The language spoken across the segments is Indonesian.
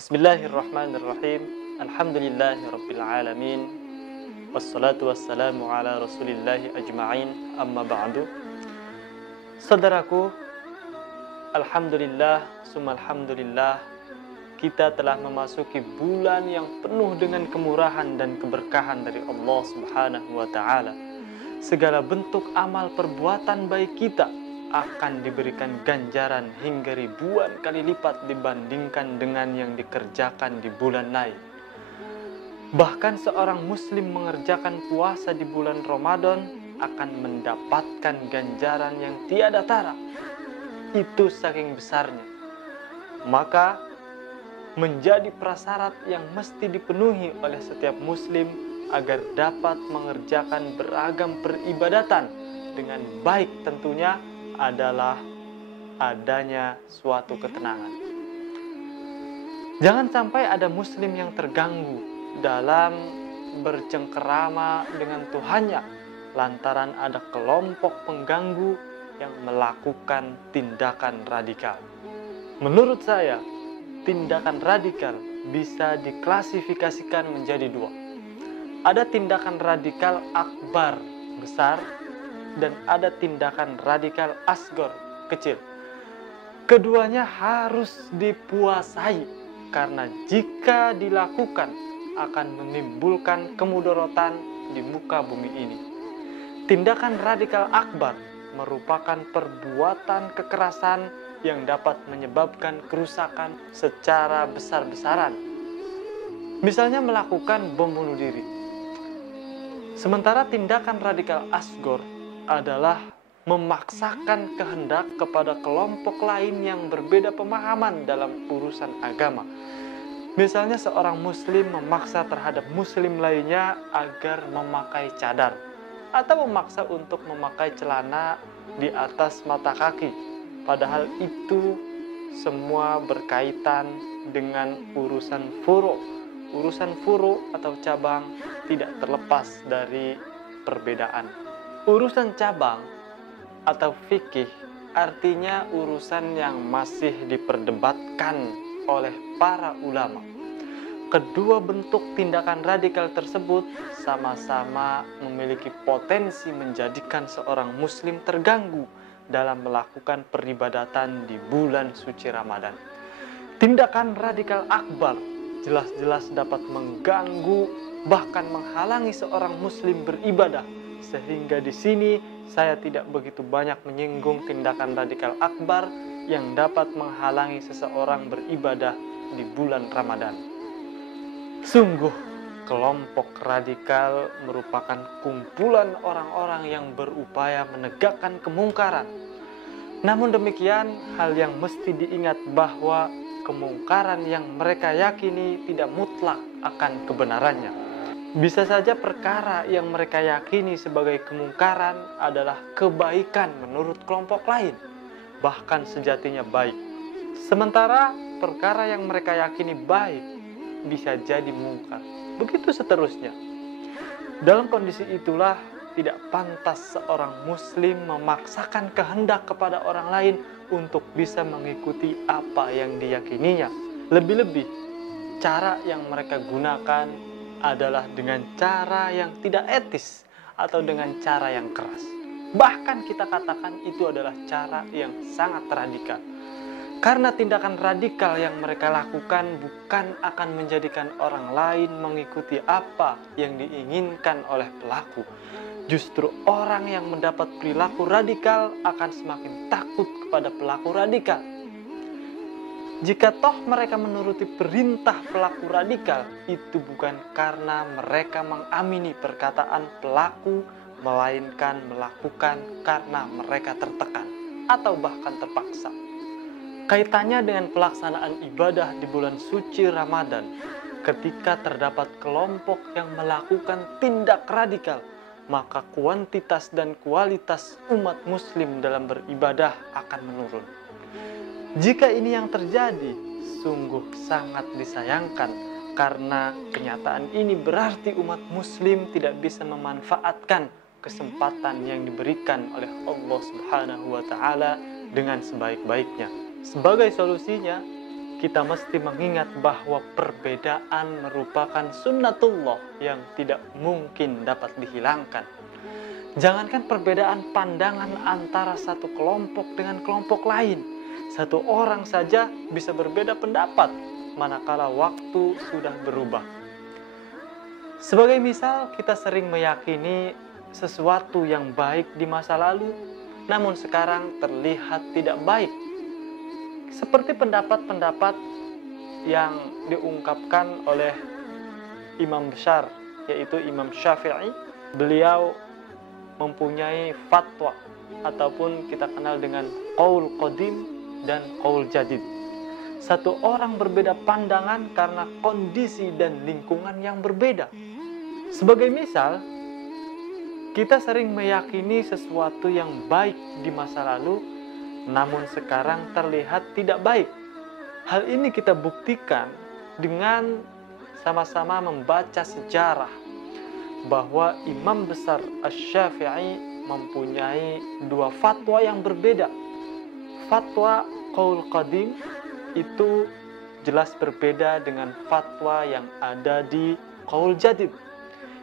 Bismillahirrahmanirrahim. Alhamdulillahirabbil alamin. Wassalatu wassalamu ala Rasulillahi ajma'in. Amma ba'du. Saudaraku, alhamdulillah, summa alhamdulillah, kita telah memasuki bulan yang penuh dengan kemurahan dan keberkahan dari Allah Subhanahu wa taala. Segala bentuk amal perbuatan baik kita akan diberikan ganjaran hingga ribuan kali lipat dibandingkan dengan yang dikerjakan di bulan lain. Bahkan seorang muslim mengerjakan puasa di bulan Ramadan akan mendapatkan ganjaran yang tiada tara. Itu saking besarnya. Maka menjadi prasyarat yang mesti dipenuhi oleh setiap muslim agar dapat mengerjakan beragam peribadatan dengan baik tentunya adalah adanya suatu ketenangan. Jangan sampai ada muslim yang terganggu dalam bercengkerama dengan Tuhannya lantaran ada kelompok pengganggu yang melakukan tindakan radikal. Menurut saya, tindakan radikal bisa diklasifikasikan menjadi dua. Ada tindakan radikal akbar, besar, dan ada tindakan radikal asgor, kecil. Keduanya harus dipuasai karena jika dilakukan akan menimbulkan kemudaratan di muka bumi ini. Tindakan radikal akbar merupakan perbuatan kekerasan yang dapat menyebabkan kerusakan secara besar-besaran. Misalnya melakukan bom bunuh diri. Sementara tindakan radikal asgor adalah memaksakan kehendak kepada kelompok lain yang berbeda pemahaman dalam urusan agama. Misalnya seorang muslim memaksa terhadap muslim lainnya agar memakai cadar atau memaksa untuk memakai celana di atas mata kaki. Padahal itu semua berkaitan dengan urusan furu'. Urusan furu' atau cabang tidak terlepas dari perbedaan. Urusan cabang atau fikih artinya urusan yang masih diperdebatkan oleh para ulama. Kedua bentuk tindakan radikal tersebut sama-sama memiliki potensi menjadikan seorang muslim terganggu dalam melakukan peribadatan di bulan suci Ramadan. Tindakan radikal akbar jelas-jelas dapat mengganggu bahkan menghalangi seorang muslim beribadah. Sehingga di sini saya tidak begitu banyak menyinggung tindakan radikal akbar yang dapat menghalangi seseorang beribadah di bulan Ramadan. Sungguh, kelompok radikal merupakan kumpulan orang-orang yang berupaya menegakkan kemungkaran. Namun demikian, hal yang mesti diingat bahwa kemungkaran yang mereka yakini tidak mutlak akan kebenarannya. Bisa saja perkara yang mereka yakini sebagai kemungkaran adalah kebaikan menurut kelompok lain, bahkan sejatinya baik. Sementara perkara yang mereka yakini baik bisa jadi mungkar. Begitu seterusnya. Dalam kondisi itulah tidak pantas seorang muslim memaksakan kehendak kepada orang lain untuk bisa mengikuti apa yang diyakininya. Lebih-lebih, cara yang mereka gunakan adalah dengan cara yang tidak etis atau dengan cara yang keras. Bahkan kita katakan itu adalah cara yang sangat radikal. Karena tindakan radikal yang mereka lakukan bukan akan menjadikan orang lain mengikuti apa yang diinginkan oleh pelaku. Justru orang yang mendapat perilaku radikal akan semakin takut kepada pelaku radikal. Jika toh mereka menuruti perintah pelaku radikal, itu bukan karena mereka mengamini perkataan pelaku, melainkan melakukan karena mereka tertekan atau bahkan terpaksa. Kaitannya dengan pelaksanaan ibadah di bulan suci Ramadan, ketika terdapat kelompok yang melakukan tindak radikal, maka kuantitas dan kualitas umat muslim dalam beribadah akan menurun. Jika ini yang terjadi, sungguh sangat disayangkan karena kenyataan ini berarti umat muslim tidak bisa memanfaatkan kesempatan yang diberikan oleh Allah Subhanahu wa taala dengan sebaik-baiknya. Sebagai solusinya, kita mesti mengingat bahwa perbedaan merupakan sunnatullah yang tidak mungkin dapat dihilangkan. Jangankan perbedaan pandangan antara satu kelompok dengan kelompok lain, satu orang saja bisa berbeda pendapat manakala waktu sudah berubah. Sebagai misal, kita sering meyakini sesuatu yang baik di masa lalu, namun sekarang terlihat tidak baik. Seperti pendapat-pendapat yang diungkapkan oleh imam besar, yaitu Imam Syafi'i. Beliau mempunyai fatwa ataupun kita kenal dengan qaul qadim dan qaul jadid. Satu orang berbeda pandangan karena kondisi dan lingkungan yang berbeda. Sebagai misal, kita sering meyakini sesuatu yang baik di masa lalu, namun sekarang terlihat tidak baik. Hal ini kita buktikan dengan sama-sama membaca sejarah bahwa Imam besar Asy-Syafi'i mempunyai dua fatwa yang berbeda. Fatwa qaul qadim itu jelas berbeda dengan fatwa yang ada di qaul jadid.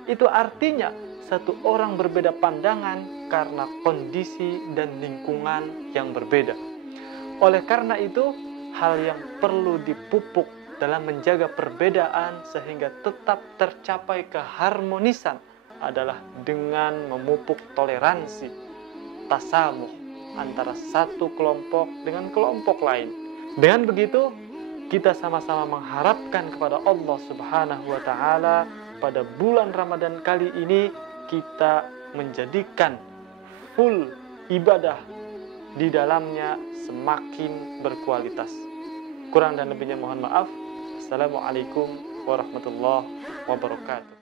Itu artinya satu orang berbeda pandangan karena kondisi dan lingkungan yang berbeda. Oleh karena itu, hal yang perlu dipupuk dalam menjaga perbedaan sehingga tetap tercapai keharmonisan adalah dengan memupuk toleransi, tasamuh antara satu kelompok dengan kelompok lain. Dengan begitu, kita sama-sama mengharapkan kepada Allah Subhanahu wa Ta'ala pada bulan Ramadan kali ini kita menjadikan full ibadah di dalamnya semakin berkualitas. Kurang dan lebihnya mohon maaf. Assalamualaikum warahmatullahi wabarakatuh.